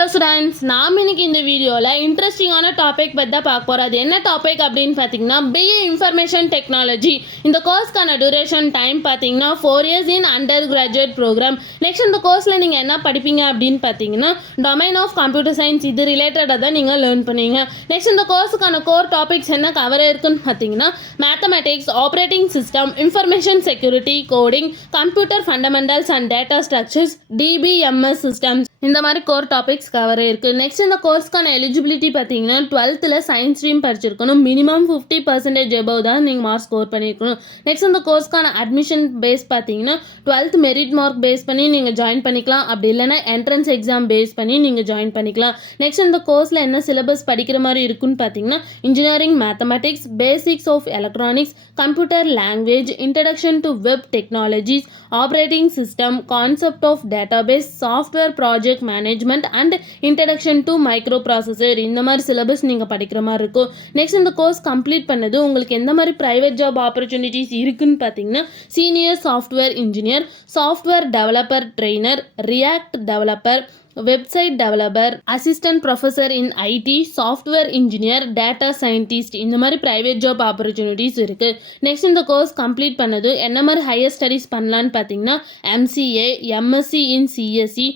Hello students, நாம் இன்னைக்கு இந்த வீடியோவில் இன்ட்ரெஸ்டிங்கான டாபிக் பற்றி தான் பார்க்க போகிறோம். அது என்ன டாபிக் அப்படின்னு பார்த்தீங்கன்னா பிஏ இன்ஃபர்மேஷன் டெக்னாலஜி. இந்த கோர்ஸ்க்கான டியூரேஷன் டைம் பார்த்தீங்கன்னா 4 years in undergraduate programme. Next இந்த கோர்ஸில் நீங்கள் என்ன படிப்பீங்க அப்படின்னு பார்த்தீங்கன்னா டொமைன் ஆஃப் கம்ப்யூட்டர் சயின்ஸ், இது ரிலேட்டடாக தான் நீங்கள் லேர்ன் பண்ணுவீங்க. நெக்ஸ்ட் இந்த கோர்ஸுக்கான கோர் டாபிக்ஸ் என்ன கவர் இருக்குன்னு பார்த்தீங்கன்னா mathematics, operating system, information security, coding, computer fundamentals and data structures, DBMS systems, இந்த மாதிரி கோர் டாபிக்ஸ் கவர் இருக்குது. நெக்ஸ்ட் இந்த கோர்ஸ்க்கான எலிஜிபிலிட்டி பார்த்தீங்கன்னா 12th சயின்ஸ் ஸ்ட்ரீம் படிச்சிருக்கணும். மினிமம் 50% எபவ் தான் நீங்கள் மார்க் ஸ்கோர் பண்ணியிருக்கணும். நெக்ஸ்ட் இந்த கோர்ஸ்க்கான அட்மிஷன் பேஸ் பார்த்தீங்கன்னா 12th மெரிட் மார்க் பேஸ் பண்ணி நீங்கள் ஜாயின் பண்ணிக்கலாம். அப்படி இல்லைனா என்ட்ரன்ஸ் எக்ஸாம் பேஸ் பண்ணி நீங்கள் ஜாயின் பண்ணிக்கலாம். நெக்ஸ்ட் இந்த கோர்ஸில் என்ன சிலபஸ் படிக்கிற மாதிரி இருக்குன்னு பார்த்தீங்கன்னா engineering mathematics, basics of electronics, computer language, introduction to web technologies, operating system, concept of database, software project management and introduction to microprocessor, இந்த மாதிரி சிலபஸ் நீங்கள் படிக்கிற மாதிரி இருக்கும். நெக்ஸ்ட் இந்த கோர்ஸ் கம்ப்ளீட் பண்ணது உங்களுக்கு எந்த மாதிரி ப்ரைவேட் ஜாப் ஆப்பர்ச்சுனிட்டிஸ் இருக்குன்னு பார்த்தீங்கன்னா senior software engineer, software developer trainer, react developer, website developer, assistant professor in IT, software engineer, data scientist, இந்த மாதிரி ப்ரைவேட் ஜாப் ஆப்பர்ச்சுனிட்டிஸ் இருக்குது. நெக்ஸ்ட் இந்த கோர்ஸ் கம்ப்ளீட் பண்ணது என்ன மாதிரி ஹையர் ஸ்டடீஸ் பண்ணலான்னு பார்த்தீங்கன்னா MCA, MSc in CSC,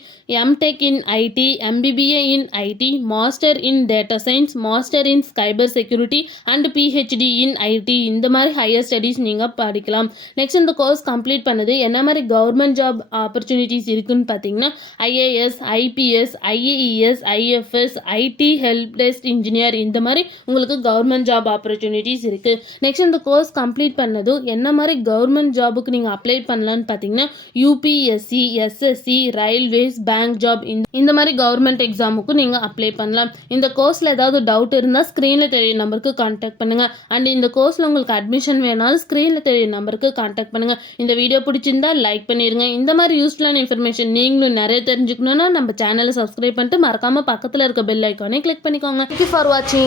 MTech in IT, MBBA in IT, master in data science, master in cyber security and PhD in IT, இந்த மாதிரி ஹையர் ஸ்டடீஸ் நீங்கள் படிக்கலாம். நெக்ஸ்ட் இந்த கோர்ஸ் கம்ப்ளீட் பண்ணது என்ன மாதிரி கவர்மெண்ட் ஜாப் ஆப்பர்ச்சுனிட்டிஸ் இருக்குன்னு பார்த்தீங்கன்னா IAS, IPS, IAES, IFS, IT help desk engineer, இந்த மாதிரி உங்களுக்கு கவர்மெண்ட் ஜாப் ஆப்பர்ச்சுனிட்டிஸ் இருக்குது. நெக்ஸ்ட் இந்த கோர்ஸ் கம்ப்ளீட் பண்ணதும் என்ன மாதிரி கவர்மெண்ட் ஜாபுக்கு நீங்கள் அப்ளை பண்ணலான்னு பார்த்தீங்கன்னா UPSC, SSC, railways, bank job, இந்த மாதிரி கவர்மெண்ட் எக்ஸாமுக்கு நீங்கள் அப்ளை பண்ணலாம். இந்த கோர்ஸில் ஏதாவது டவுட் இருந்தால் ஸ்க்ரீனில் தெரிய நம்பருக்கு கான்டாக்ட் பண்ணுங்கள். அண்ட் இந்த கோர்ஸில் உங்களுக்கு அட்மிஷன் வேணாலும் ஸ்க்ரீனில் தெரிய நம்பருக்கு கான்டாக்ட் பண்ணுங்கள். இந்த வீடியோ பிடிச்சிருந்தா லைக் பண்ணிடுங்க. இந்த மாதிரி யூஸ்ஃபுல்லான இன்ஃபர்மேஷன் நீங்களும் நிறைய தெரிஞ்சுக்கணுன்னா நம்ம சேனலை சப்ஸ்கிரைப் பண்ணிட்டு மறக்காமல் பக்கத்தில் இருக்க பெல் ஐக்கானே கிளிக் பண்ணிக்கோங்க. தேங்க்யூ ஃபார் வாட்சிங்.